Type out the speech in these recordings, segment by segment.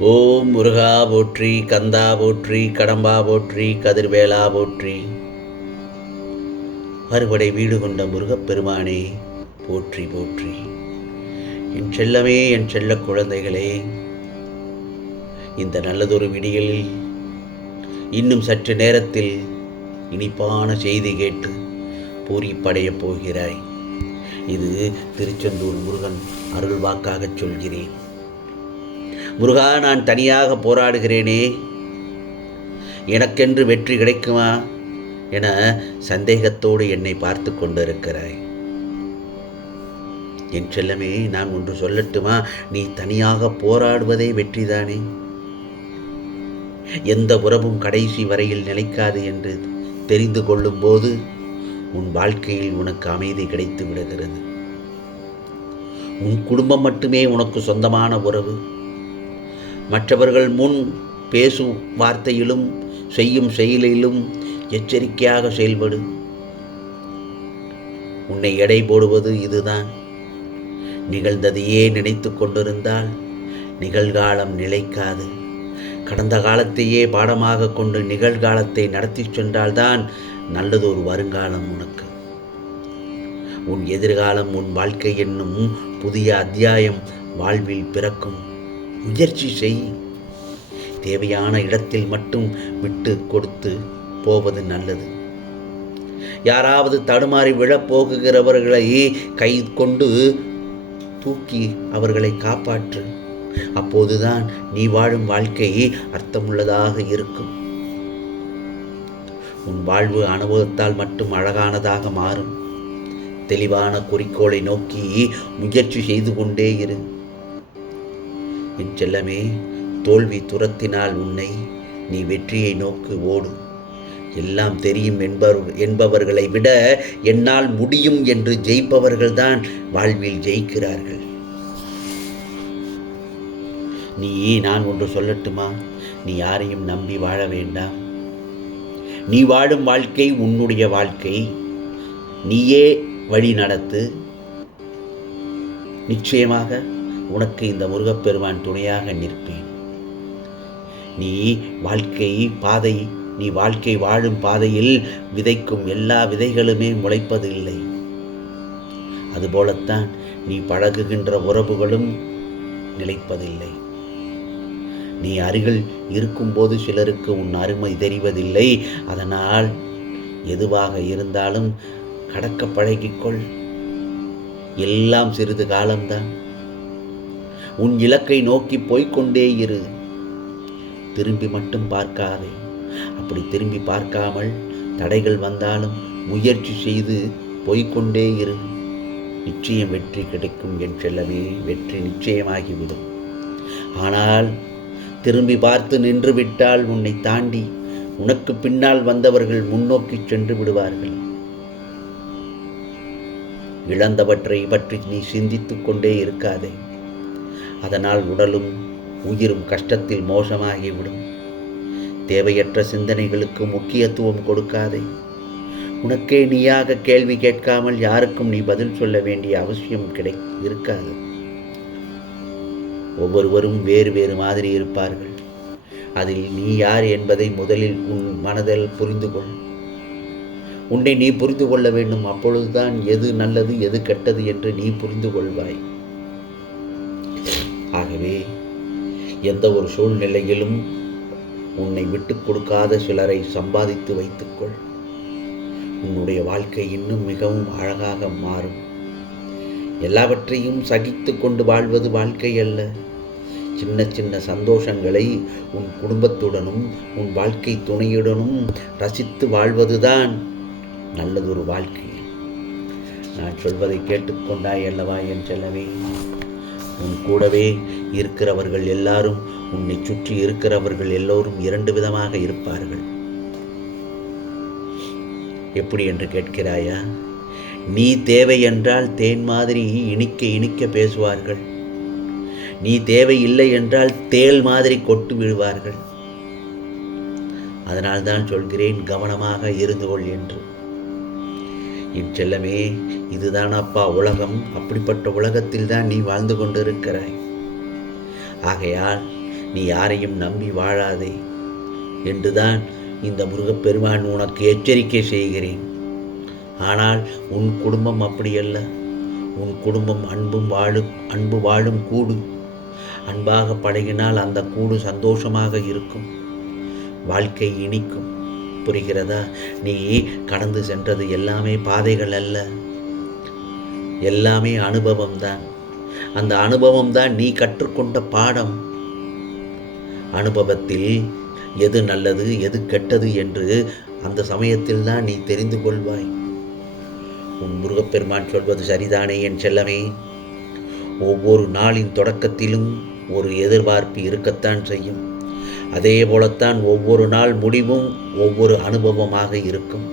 ஓம் முருகா போற்றி, கந்தா போற்றி, கடம்பா போற்றி, கதிர்வேலா போற்றி. அறுபடை வீடு கொண்ட முருகப்பெருமானே போற்றி போற்றி. என் செல்லமே, என் செல்ல குழந்தைகளே, இந்த நல்லதொரு விடியலில் இன்னும் சற்று நேரத்தில் இனிப்பான செய்தி கேட்டு பூரிப்படையப் போகிறாய். இது திருச்செந்தூர் முருகன் அருள் வாக்காகச் சொல்கிறேன். முருகா, நான் தனியாக போராடுகிறேனே, எனக்கென்று வெற்றி கிடைக்குமா என சந்தேகத்தோடு என்னை பார்த்து கொண்டிருக்கிறாய். என் செல்லமே, நான் ஒன்று சொல்லட்டுமா? நீ தனியாக போராடுவதே வெற்றிதானே. எந்த உறவும் கடைசி வரையில் நிலைக்காது என்று தெரிந்து கொள்ளும் போது உன் வாழ்க்கையில் உனக்கு அமைதி கிடைத்து விடுகிறது. உன் குடும்பம் மட்டுமே உனக்கு சொந்தமான உறவு. மற்றவர்கள் முன் பேசும் வார்த்தையிலும் செய்யும் செயலிலும் எச்சரிக்கையாக செயல்படு. உன்னை எடை போடுவது இதுதான். நிகழ்ந்ததையே நினைத்து கொண்டிருந்தால் நிகழ்காலம் நிலைக்காது. கடந்த காலத்தையே பாடமாக கொண்டு நிகழ்காலத்தை நடத்தி சென்றால்தான் நல்லதொரு வருங்காலம் உனக்கு. உன் எதிர்காலம், உன் வாழ்க்கை என்னும் புதிய அத்தியாயம் வாழ்வில் பிறக்கும். முயற்சி செய். தேவையான இடத்தில் மட்டும் விட்டு கொடுத்து போவது நல்லது. யாராவது தடுமாறி விழப்போகுகிறவர்களை கை கொண்டு தூக்கி அவர்களை காப்பாற்று. அப்போதுதான் நீ வாழும் வாழ்க்கை அர்த்தமுள்ளதாக இருக்கும். உன் வாழ்வு அனுபவத்தால் மட்டும் அழகானதாக மாறும். தெளிவான குறிக்கோளை நோக்கி முயற்சி செய்து கொண்டே இரு. என் செல்லமே, தோல்வி துரத்தினால் உன்னை, நீ வெற்றியை நோக்கி ஓடு. எல்லாம் தெரியும் என்பவர்களை விட என்னால் முடியும் என்று ஜெயிப்பவர்கள்தான் வாழ்வில் ஜெயிக்கிறார்கள். நான் ஒன்று சொல்லட்டுமா? நீ யாரையும் நம்பி வாழ வேண்டாம். நீ வாழும் வாழ்க்கை உன்னுடைய வாழ்க்கை. நீயே வழி நடத்து. நிச்சயமாக உனக்கு இந்த முருகப்பெருமான் துணையாக நிற்பேன். நீ வாழ்க்கை வாழும் பாதையில் விதைக்கும் எல்லா விதைகளுமே முளைப்பதில்லை. அதுபோலத்தான் நீ பழகுகின்ற உறவுகளும் நிலைப்பதில்லை. நீ அருகில் இருக்கும்போது சிலருக்கு உன் அருமை தெரிவதில்லை. அதனால் எதுவாக இருந்தாலும் கடக்க பழகிக்கொள். எல்லாம் சிறிது காலம்தான். உன் இலக்கை நோக்கி போய்கொண்டே இரு. திரும்பி மட்டும் பார்க்காதே. அப்படி திரும்பி பார்க்காமல் தடைகள் வந்தாலும் முயற்சி செய்து போய்கொண்டே இரு. நிச்சயம் வெற்றி கிடைக்கும் என் செல்லமே. வெற்றி நிச்சயமாகிவிடும். ஆனால் திரும்பி பார்த்து நின்று விட்டால் உன்னை தாண்டி உனக்கு பின்னால் வந்தவர்கள் முன்னோக்கி சென்று விடுவார்கள். இழந்தவற்றை பற்றி நீ சிந்தித்துக் கொண்டே இருக்காதே. அதனால் உடலும் உயிரும் கஷ்டத்தில் மோசமாகிவிடும். தேவையற்ற சிந்தனைகளுக்கு முக்கியத்துவம் கொடுக்காதே. உனக்கே நீயாக கேள்வி கேட்காமல் யாருக்கும் நீ பதில் சொல்ல வேண்டிய அவசியம் இருக்காது. ஒவ்வொருவரும் வேறு வேறு மாதிரி இருப்பார்கள். அதில் நீ யார் என்பதை முதலில் உன் மனதில் புரிந்து கொள். உன்னை நீ புரிந்து கொள்ள வேண்டும். அப்பொழுதுதான் எது நல்லது எது கெட்டது என்று நீ புரிந்து கொள்வாய். ஆகவே எந்த ஒரு சூழ்நிலையிலும் உன்னை விட்டு கொடுக்காத சிலரை சம்பாதித்து வைத்துக்கொள். உன்னுடைய வாழ்க்கை இன்னும் மிகவும் அழகாக மாறும். எல்லாவற்றையும் சகித்து கொண்டு வாழ்வது வாழ்க்கை அல்ல. சின்ன சின்ன சந்தோஷங்களை உன் குடும்பத்துடனும் உன் வாழ்க்கை துணையுடனும் ரசித்து வாழ்வதுதான் நல்லதொரு வாழ்க்கை. நான் சொல்வதை கேட்டுக்கொண்டாய் அல்லவா என் செல்லவே? உன் கூடவே இருக்கிறவர்கள் எல்லாரும், உன்னை சுற்றி இருக்கிறவர்கள் எல்லோரும் இரண்டு விதமாக இருப்பார்கள். எப்படி என்று கேட்கிறாயா? நீ தேவை என்றால் தேன் மாதிரி இனிக்க இனிக்க பேசுவார்கள். நீ தேவை இல்லை என்றால் தேள் மாதிரி கொட்டு விடுவார்கள். அதனால்தான் சொல்கிறேன், கவனமாக இருந்து கொள் என்று. என் செல்லமே, இதுதான் அப்பா உலகம். அப்படிப்பட்ட உலகத்தில் தான் நீ வாழ்ந்து கொண்டிருக்கிறாய். ஆகையால் நீ யாரையும் நம்பி வாழாதே என்றுதான் இந்த முருகப்பெருமான் உனக்கு எச்சரிக்கை செய்கிறேன். ஆனால் உன் குடும்பம் அப்படியல்ல. உன் குடும்பம் அன்பு வாழும் கூடு. அன்பாக பழகினால் அந்த கூடு சந்தோஷமாக இருக்கும், வாழ்க்கை இனிக்கும். புரிகிறதா? நீ கடந்து சென்றது எல்லாமே பாதைகள் அல்ல, எல்லாமே அனுபவம்தான். அந்த அனுபவம்தான் நீ கற்றுக்கொண்ட பாடம். அனுபவத்தில் எது நல்லது எது கெட்டது என்று அந்த சமயத்தில் தான் நீ தெரிந்து கொள்வாய். உன் முருகப்பெருமான் சொல்வது சரிதானே என் செல்லமே? ஒவ்வொரு நாளின் தொடக்கத்திலும் ஒரு எதிர்பார்ப்பு இருக்கத்தான் செய்யும். அதே போலத்தான் ஒவ்வொரு நாள் முடிவும் ஒவ்வொரு அனுபவமாக இருக்கும்.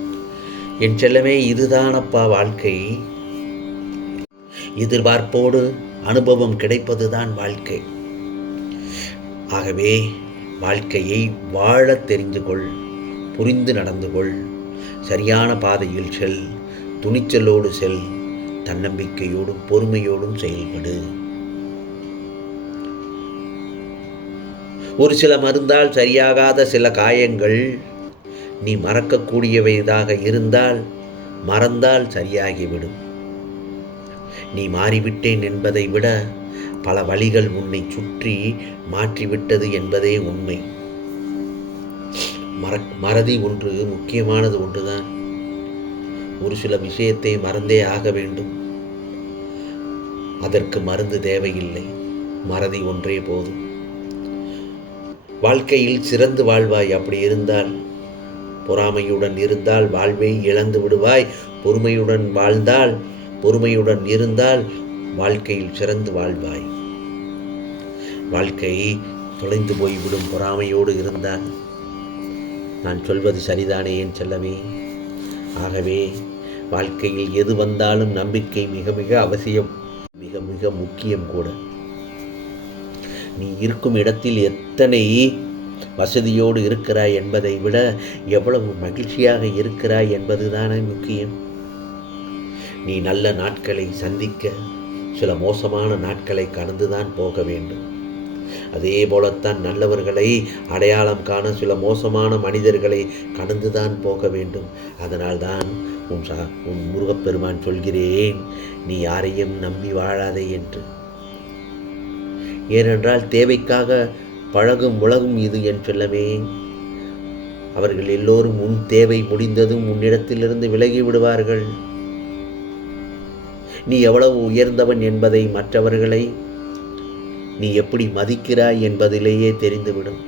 என் செல்லமே, இதுதானப்பா வாழ்க்கை. எதிர்பார்ப்போடு அனுபவம் கிடைப்பதுதான் வாழ்க்கை. ஆகவே வாழ்க்கையை வாழ தெரிந்து கொள், புரிந்து நடந்து கொள், சரியான பாதையில் செல், துணிச்சலோடு செல், தன்னம்பிக்கையோடும் பொறுமையோடும் செயல்படு. ஒரு சில மருந்தால் சரியாகாத சில காயங்கள் நீ மறக்கக்கூடியவையாக இருந்தால் மறந்தால் சரியாகிவிடும். நீ மாறிவிட்டேன் என்பதை விட பல வழிகள் உன்னை சுற்றி மாற்றிவிட்டது என்பதே உண்மை. மறதி ஒன்று முக்கியமானது ஒன்றுதான். ஒரு சில விஷயத்தை மறந்தே ஆக வேண்டும். அதற்கு மருந்து தேவையில்லை, மறதி ஒன்றே போதும். வாழ்க்கையில் சிறந்து வாழ்வாய். அப்படி இருந்தால், பொறாமையுடன் இருந்தால் வாழ்வை இழந்து விடுவாய். பொறுமையுடன் இருந்தால் வாழ்க்கையில் சிறந்து வாழ்வாய். வாழ்க்கை தொலைந்து போய்விடும் பொறாமையோடு இருந்தால். நான் சொல்வது சரிதானே என் செல்லமே? ஆகவே வாழ்க்கையில் எது வந்தாலும் நம்பிக்கை மிக மிக அவசியம், மிக மிக முக்கியம் கூட. நீ இருக்கும் இடத்தில் எத்தனை வசதியோடு இருக்கிறாய் என்பதை விட எவ்வளவு மகிழ்ச்சியாக இருக்கிறாய் என்பதுதானே முக்கியம். நீ நல்ல நாட்களை சந்திக்க சில மோசமான நாட்களை கடந்துதான் போக வேண்டும். அதே போலத்தான் நல்லவர்களை அடையாளம் காண சில மோசமான மனிதர்களை கடந்துதான் போக வேண்டும். அதனால்தான் உன் முருகப்பெருமான் சொல்கிறேன், நீ யாரையும் நம்பி வாழாதே என்று. ஏனென்றால் தேவைக்காக பழகும் உலகம் இது என் செல்லமே. அவர்கள் எல்லோரும் உன் தேவை முடிந்ததும் உன்னிடத்திலிருந்து விலகி விடுவார்கள். நீ எவ்வளவு உயர்ந்தவன் என்பதை மற்றவர்களை நீ எப்படி மதிக்கிறாய் என்பதிலேயே தெரிந்துவிடும்.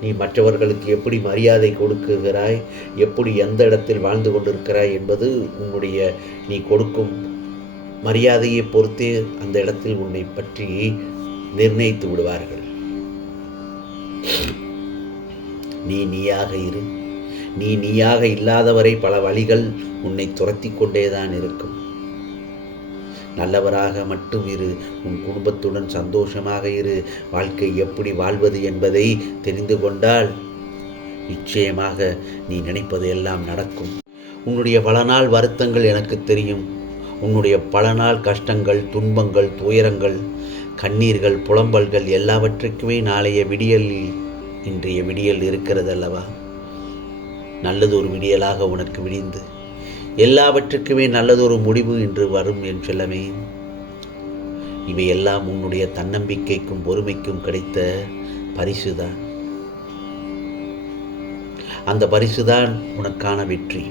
நீ மற்றவர்களுக்கு எப்படி மரியாதை கொடுக்குகிறாய், எப்படி எந்த இடத்தில் வாழ்ந்து கொண்டிருக்கிறாய் என்பது நீ கொடுக்கும் மரியாதையை பொறுத்தே அந்த இடத்தில் உன்னை பற்றி நிர்ணயித்து விடுவார்கள். நீ நீயாக இரு. நீ நீயாக இல்லாதவரை பல வழிகள் உன்னை துரத்தி கொண்டேதான் இருக்கும். நல்லவராக மட்டும் இரு. உன் குடும்பத்துடன் சந்தோஷமாக இரு. வாழ்க்கை எப்படி வாழ்வது என்பதை தெரிந்து கொண்டால் நிச்சயமாக நீ நினைப்பது எல்லாம் நடக்கும். உன்னுடைய பல நாள் வருத்தங்கள் எனக்கு தெரியும். உன்னுடைய பல நாள் கஷ்டங்கள், துன்பங்கள், துயரங்கள், கண்ணீர்கள், புலம்பல்கள் எல்லாவற்றுக்குமே நாளைய விடியலில் இன்றைய விடியல் இருக்கிறதல்லவா? நல்லதொரு விடியலாக உனக்கு விடிந்து எல்லாவற்றுக்குமே நல்லதொரு முடிவு இன்று வரும் என் செல்லமே. இவையெல்லாம் உன்னுடைய தன்னம்பிக்கைக்கும் பொறுமைக்கும் கிடைத்த பரிசுதான். அந்த பரிசுதான் உனக்கான வெற்றி.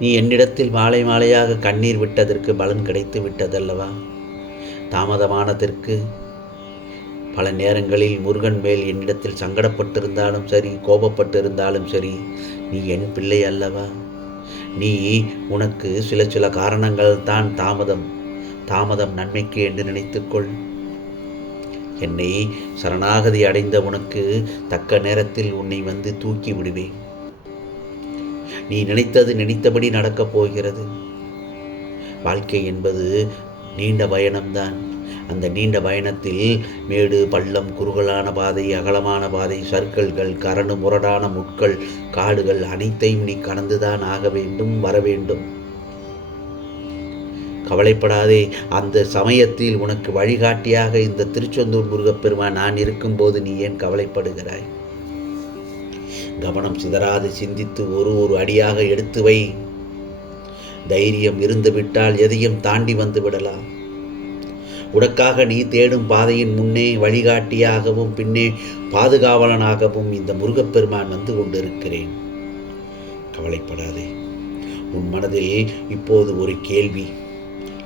நீ என்னிடத்தில் மாலை மாலையாக கண்ணீர் விட்டதற்கு பலன் கிடைத்து விட்டதல்லவா? தாமதமானதற்கு பல நேரங்களில் முருகன் மேல் என்னிடத்தில் சங்கடப்பட்டிருந்தாலும் சரி, கோபப்பட்டிருந்தாலும் சரி, நீ என் பிள்ளை அல்லவா? நீ உனக்கு சில காரணங்கள் தான் தாமதம் நன்மைக்கு என்று நினைத்துக்கொள். என்னை சரணாகதி அடைந்த உனக்கு தக்க நேரத்தில் உன்னை வந்து தூக்கி விடுவேன். நீ நினைத்தபடி நடக்கப் போகிறது. வாழ்க்கை என்பது நீண்ட பயணம்தான். அந்த நீண்ட பயணத்தில் மேடு, பள்ளம், குறுகலான பாதை, அகலமான பாதை, சர்க்கல்கள், கரடு முரடான முட்கள், காடுகள் அனைத்தையும் நீ கடந்துதான் ஆக வேண்டும், வர வேண்டும். கவலைப்படாதே. அந்த சமயத்தில் உனக்கு வழிகாட்டியாக இந்த திருச்செந்தூர் முருகப்பெருமான் நான் இருக்கும்போது நீ ஏன் கவலைப்படுகிறாய்? கவனம் சிதறாது சிந்தித்து ஒரு அடியாக எடுத்து வை. தைரியம் இருந்துவிட்டால் எதையும் தாண்டி வந்து விடலாம். உனக்காக நீ தேடும் பாதையின் முன்னே வழிகாட்டியாகவும் பின்னே பாதுகாவலனாகவும் இந்த முருகப்பெருமான் வந்து கொண்டிருக்கிறேன். கவலைப்படாதே. உன் மனதில் இப்போது ஒரு கேள்வி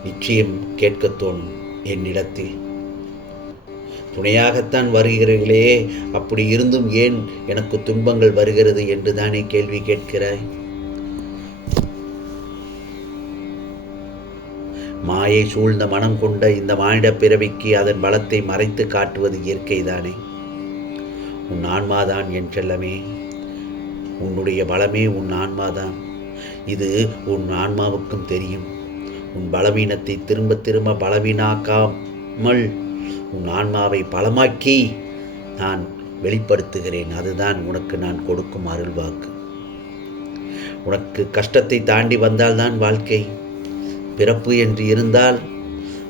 நிச்சயம் கேட்கத் தோணும் என்னிடத்தில். துணையாகத்தான் வருகிறீர்களே, அப்படி இருந்தும் ஏன் எனக்கு துன்பங்கள் வருகிறது என்று தானே கேள்வி கேட்கிறாய்? மாயை சூழ்ந்த மனம் கொண்ட இந்த மானிட பிறவிக்கு அதன் பலத்தை மறைத்து காட்டுவது இயற்கைதானே. உன் ஆன்மாதான் என் செல்லமே. உன்னுடைய பலமே உன் ஆன்மாதான். இது உன் ஆன்மாவுக்கும் தெரியும். உன் பலவீனத்தை திரும்ப திரும்ப பலவீனாக்காமல் உன் ஆன்மாவை பலமாக்கி நான் வெளிப்படுத்துகிறேன். அதுதான் உனக்கு நான் கொடுக்கும் அருள்வாக்கு. உனக்கு கஷ்டத்தை தாண்டி வந்தால்தான் வாழ்க்கை. பிறப்பு என்று இருந்தால்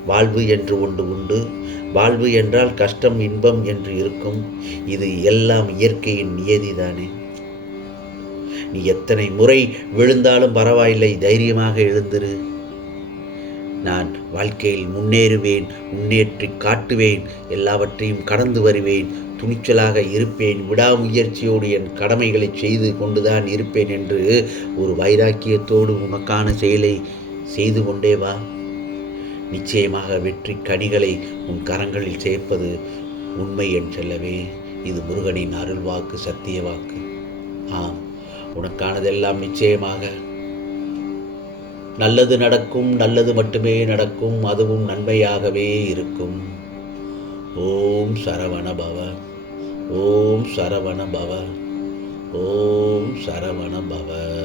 வாழ்வு என்று ஒன்று உண்டு. வாழ்வு என்றால் கஷ்டம் இன்பம் என்று இருக்கும். இது எல்லாம் இயற்கையின் நியதிதானே. நீ எத்தனை முறை விழுந்தாலும் பரவாயில்லை, தைரியமாக எழுந்திரு. நான் வாழ்க்கையில் முன்னேறுவேன், முன்னேற்றி காட்டுவேன், எல்லாவற்றையும் கடந்து வருவேன், துணிச்சலாக இருப்பேன், விடாமுயற்சியோடு என் கடமைகளை செய்து கொண்டுதான் இருப்பேன் என்று ஒரு வைராக்கியத்தோடு உனக்கான செயலை செய்து கொண்டே வா. நிச்சயமாக வெற்றி கனிகளை உன் கரங்களில் சேர்ப்பது உண்மை என் செல்லவே. இது முருகனின் அருள்வாக்கு, சத்திய வாக்கு. ஆம், உனக்கானதெல்லாம் நிச்சயமாக நல்லது நடக்கும். நல்லது மட்டுமே நடக்கும். அதுவும் நன்மையாகவே இருக்கும். ஓம் சரவண பவ. ஓம் சரவண பவ. ஓம் சரவண பவ.